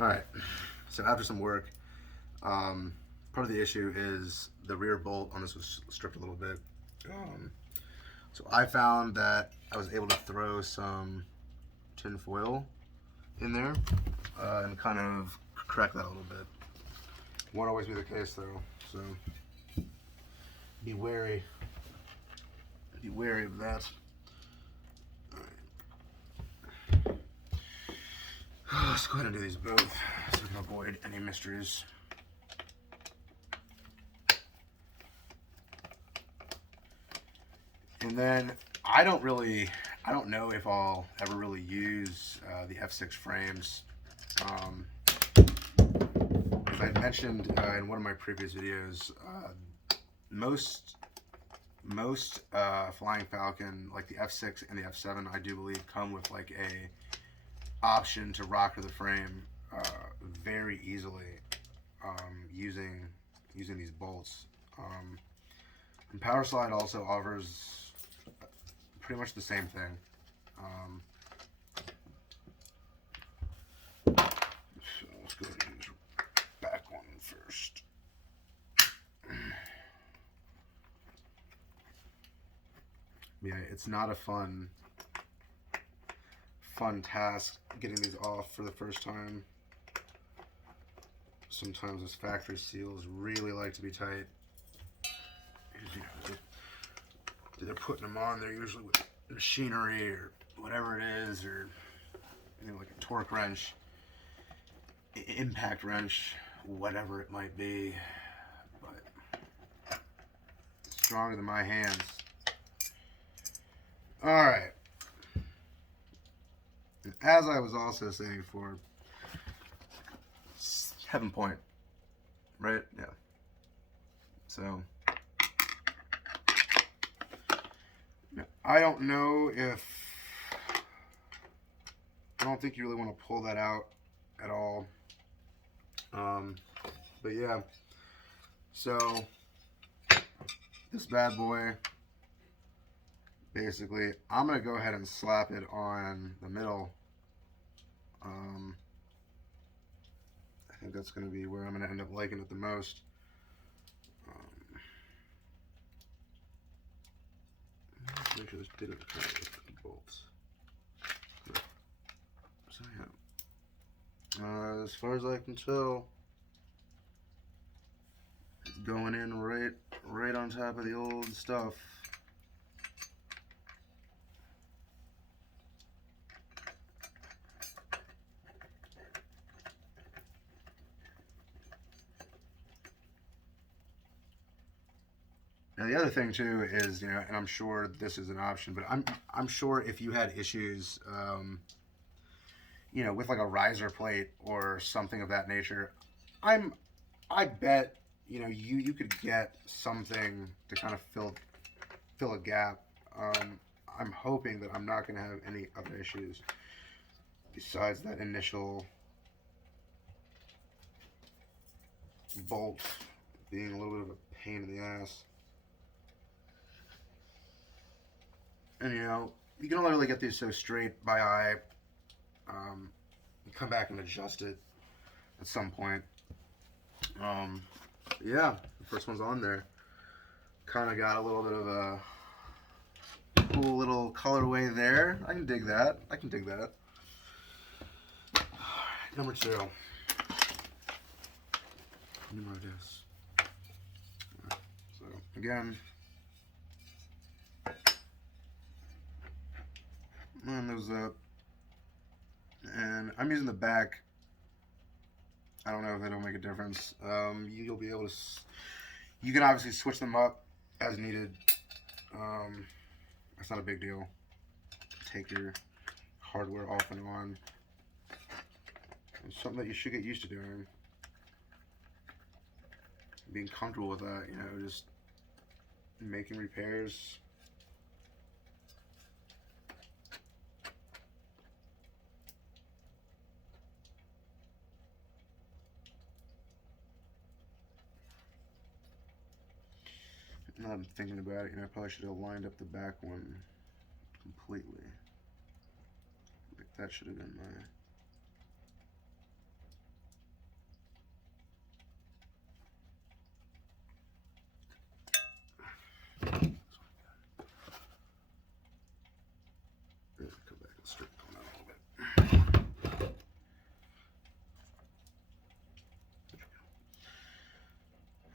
All right. So after some work, um, part of the issue is the rear bolt on this was stripped a little bit. Um, so I found that I was able to throw some tin foil in there and kind of crack that a little bit. Won't always be the case though, so be wary. Be wary of that. Let's go ahead and do these both so we can avoid any mysteries. And then I don't know if I'll ever really use the F6 frames. As I mentioned in one of my previous videos, most Flying Falcon, like the F6 and the F7, I do believe come with like a option to rocker the frame very easily using these bolts. And Power Slide also offers pretty much the same thing. So let's go ahead and do this back one first. Yeah, it's not a fun task getting these off for the first time. Sometimes those factory seals really like to be tight. You know, they're putting them on there usually with machinery or whatever it is, or like a torque wrench, impact wrench, whatever it might be. But it's stronger than my hands. All right. And as I was also saying before, Heaven Point, right? Yeah. So I don't know if I don't think you really want to pull that out at all. But yeah. So this bad boy, basically, I'm gonna go ahead and slap it on the middle. I think that's gonna be where I'm gonna end up liking it the most. Make sure this didn't come with the bolts. So yeah. As far as I can tell, it's going in right on top of the old stuff. Now the other thing too is, and I'm sure this is an option, but I'm sure if you had issues, with like a riser plate or something of that nature, I bet you could get something to kind of fill a gap. I'm hoping that I'm not going to have any other issues besides that initial bolt being a little bit of a pain in the ass. And you can only really get these so straight by eye. You come back and adjust it at some point. Yeah, the first one's on there. Kind of got a little bit of a cool little colorway there. I can dig that. Number two. Numero dos. So again, line those up, and I'm using the back. I don't know if it'll make a difference. You'll be able to. You can obviously switch them up as needed. That's not a big deal. Take your hardware off and on. It's something that you should get used to doing. Being comfortable with that, just making repairs. Now that I'm thinking about it, I probably should have lined up the back one completely. Like that should have been my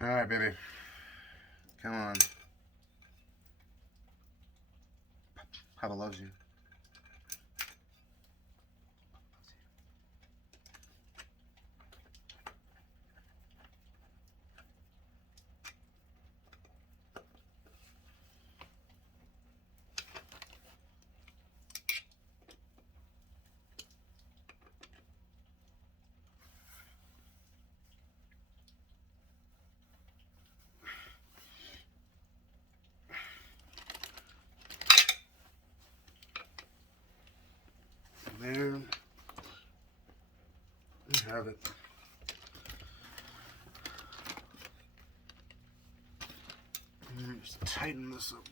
All right, baby. Come on. Papa loves you. There. You have it. Just tighten this up.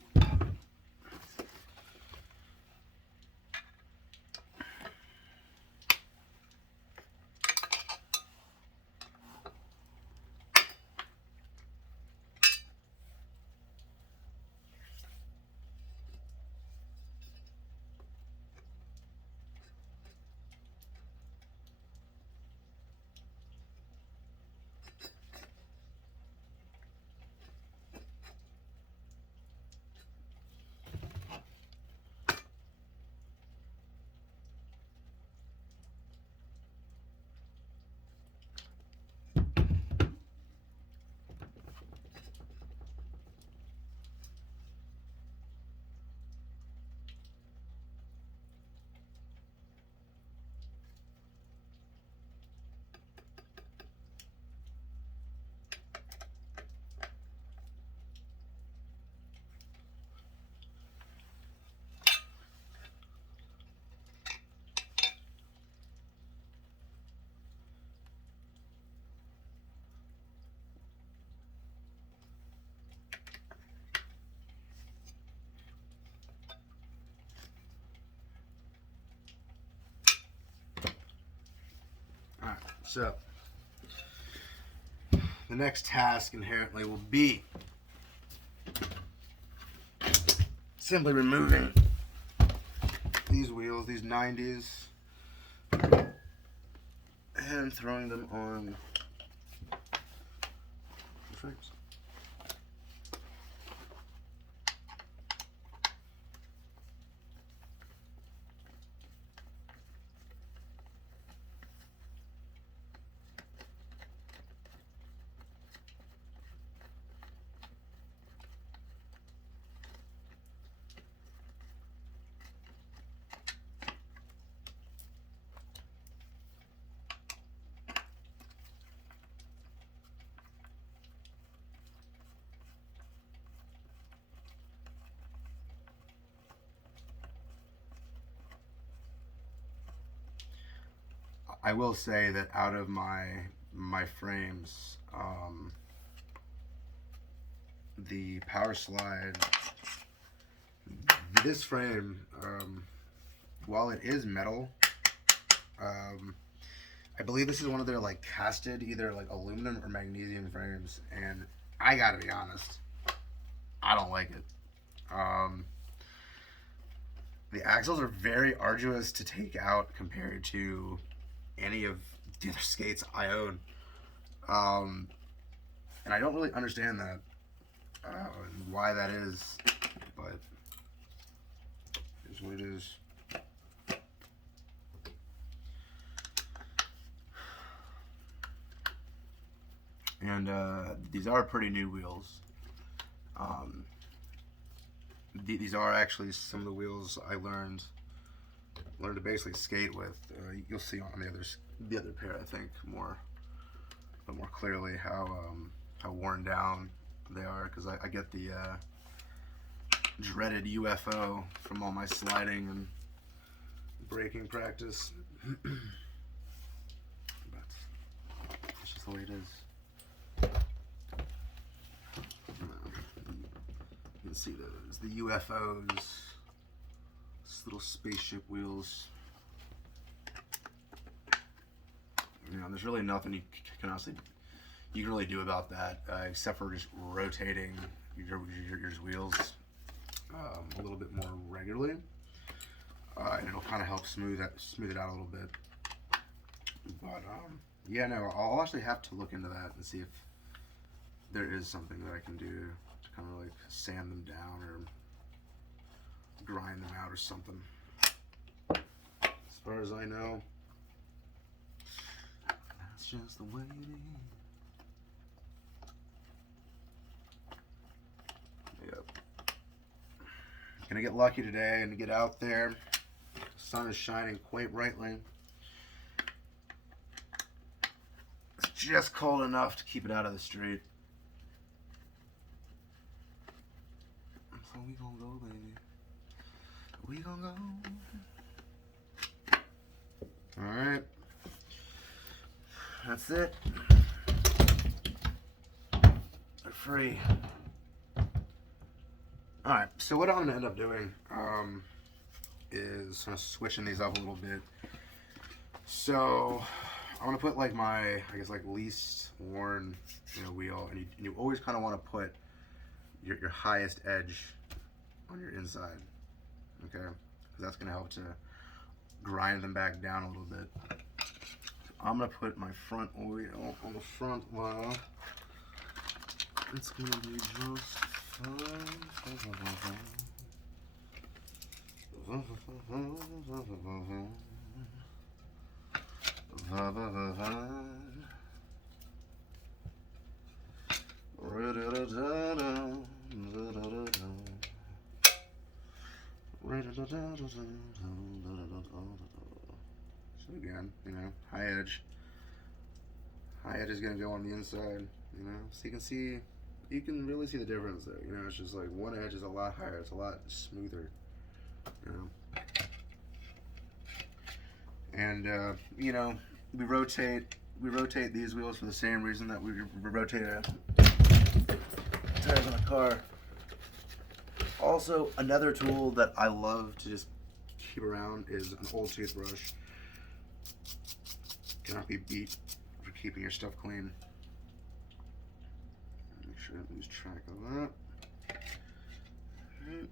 Alright, so the next task inherently will be simply removing these wheels, these 90s, and throwing them on the frames. I will say that out of my frames, the power slide, this frame, while it is metal, I believe this is one of their like casted, either like aluminum or magnesium frames, and I gotta be honest, I don't like it. The axles are very arduous to take out compared to any of the other skates I own. And I don't really understand that, and why that is, but it's what it is. And these are pretty new wheels. These are actually some of the wheels I learned to basically skate with. You'll see on the other pair, I think, more clearly how worn down they are, because I get the dreaded UFO from all my sliding and braking practice. But it's just the way it is. You can see those, the UFOs, this little spaceship wheels. You know, there's really nothing you can really do about that, except for just rotating your wheels a little bit more regularly, and it'll kind of help smooth it out a little bit. But yeah, no, I'll actually have to look into that and see if there is something that I can do to kind of like sand them down or grind them out or something. As far as I know, that's just the way it is. Yep. Gonna get lucky today and get out there. The sun is shining quite brightly. It's just cold enough to keep it out of the street. So we gonna go, baby. We gonna go. Alright. That's it. They're free. Alright, so what I'm going to end up doing is kind of switching these up a little bit. So I'm going to put like my, I guess like least worn, wheel, and you always kind of want to put your highest edge on your inside, okay? Because that's going to help to grind them back down a little bit. I'm going to put my front wheel on the front wheel. It's going to be just fine. So again, high edge. High edge is going to go on the inside, so you can really see the difference there. It's just like one edge is a lot higher, it's a lot smoother, And we rotate these wheels for the same reason that we rotate tires on a car. Also, another tool that I love to just keep around is an old toothbrush. Cannot be beat for keeping your stuff clean. Make sure I don't lose track of that. Right.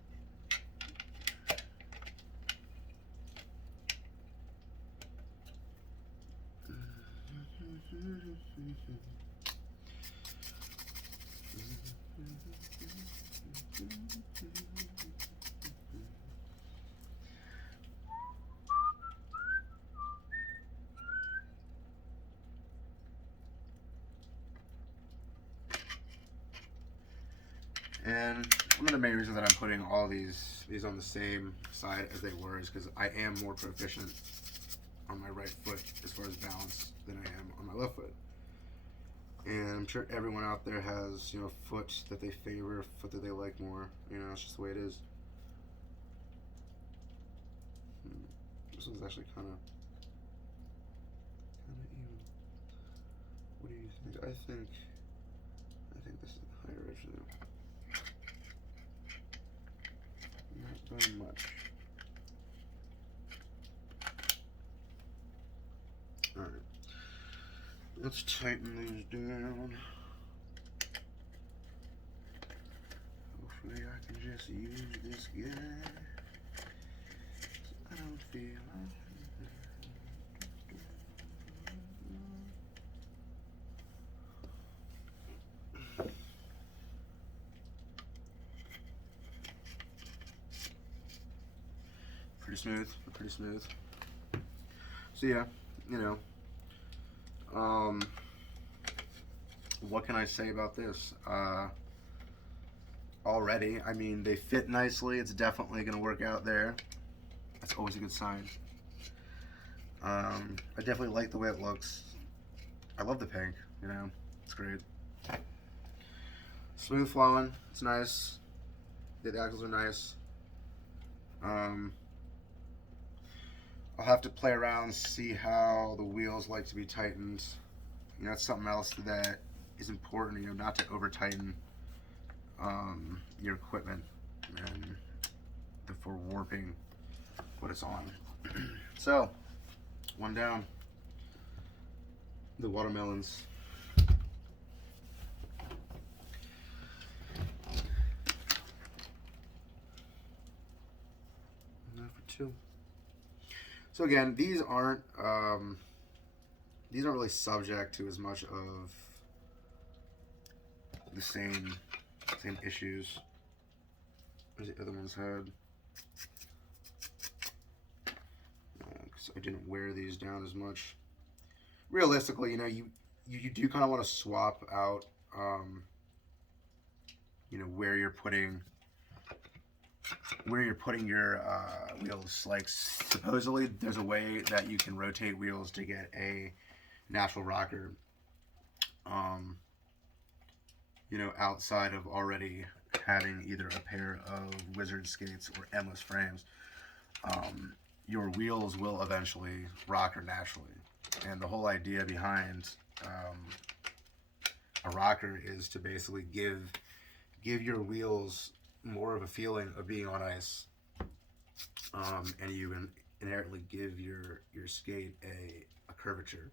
And one of the main reasons that I'm putting all these on the same side as they were is because I am more proficient on my right foot as far as balance than I am on my left foot. And I'm sure everyone out there has, a foot that they favor, a foot that they like more. It's just the way it is. This one's actually kind of even. What do you think? I think this is the higher edge there. Not very much. Alright. Let's tighten these down. Hopefully I can just use this guy. I don't feel like pretty smooth. So yeah, what can I say about this? Already, I mean, they fit nicely. It's definitely going to work out there. That's always a good sign. I definitely like the way it looks. I love the pink, it's great. Smooth flowing, it's nice. The axles are nice. I'll have to play around, see how the wheels like to be tightened. That's something else that is important, not to over tighten your equipment and for warping what it's on. So, one down. The watermelons. Now for two. So again, these aren't really subject to as much of the same issues as the other ones had. Because I didn't wear these down as much. Realistically, you know, you do kind of want to swap out, you know, where you're putting your wheels. Like, supposedly there's a way that you can rotate wheels to get a natural rocker, you know, outside of already having either a pair of Wizard skates or endless frames. Your wheels will eventually rocker naturally. And the whole idea behind a rocker is to basically give your wheels more of a feeling of being on ice, and you inherently give your skate a curvature.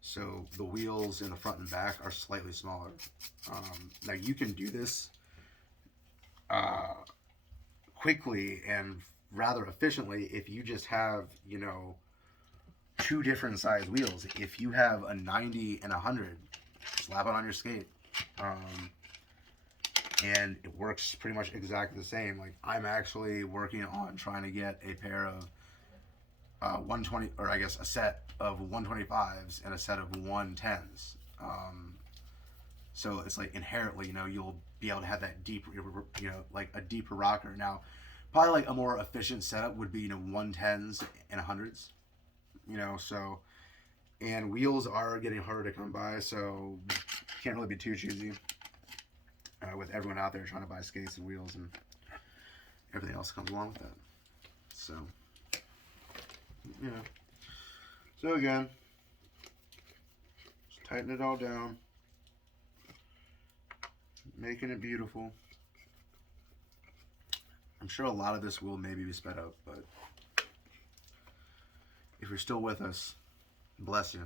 So the wheels in the front and back are slightly smaller. Now you can do this quickly and rather efficiently if you just have, you know, two different size wheels. If you have a 90 and 100, slap it on your skate, and it works pretty much exactly the same. Like, I'm actually working on trying to get a pair of 120, or I guess a set of 125s and a set of 110s. So it's like inherently, you know, you'll be able to have that deep, you know, like a deeper rocker. Now, probably like a more efficient setup would be, you know, 110s and 100s. You know, so, and wheels are getting harder to come by, so can't really be too choosy with everyone out there trying to buy skates and wheels and everything else that comes along with that. So, yeah. So again, just tighten it all down, making it beautiful. I'm sure a lot of this will maybe be sped up, but if you're still with us, bless you.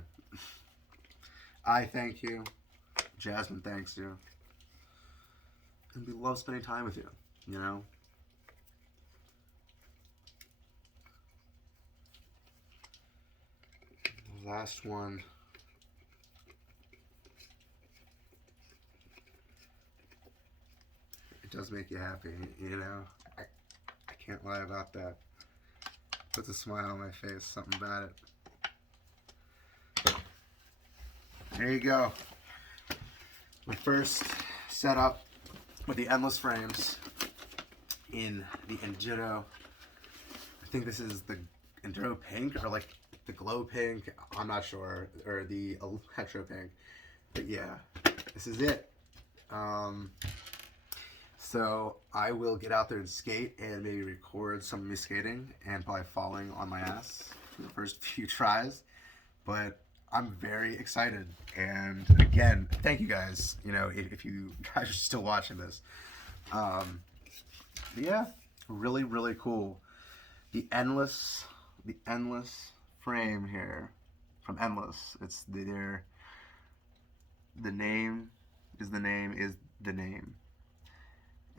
I thank you. Jasmine thanks you. And we love spending time with you, you know? The last one. It does make you happy, you know? I can't lie about that. Puts a smile on my face, something about it. There you go. My first setup with the endless frames in the Enduro. I think this is the Enduro Pink, or like the Glow Pink, I'm not sure, or the Electro Pink. But yeah, this is it. So I will get out there and skate and maybe record some of me skating and probably falling on my ass for the first few tries. But I'm very excited. And again, thank you guys, you know, if you guys are still watching this. Yeah, really, really cool. The endless frame here from Endless. It's the name is the name.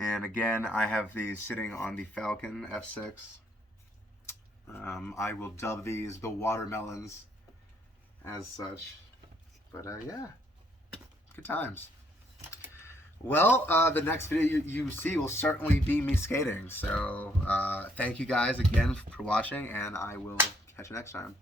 And again, I have these sitting on the Falcon F6. I will dub these the watermelons as such. But yeah, good times. Well, the next video you see will certainly be me skating. So thank you guys again for watching, and I will catch you next time.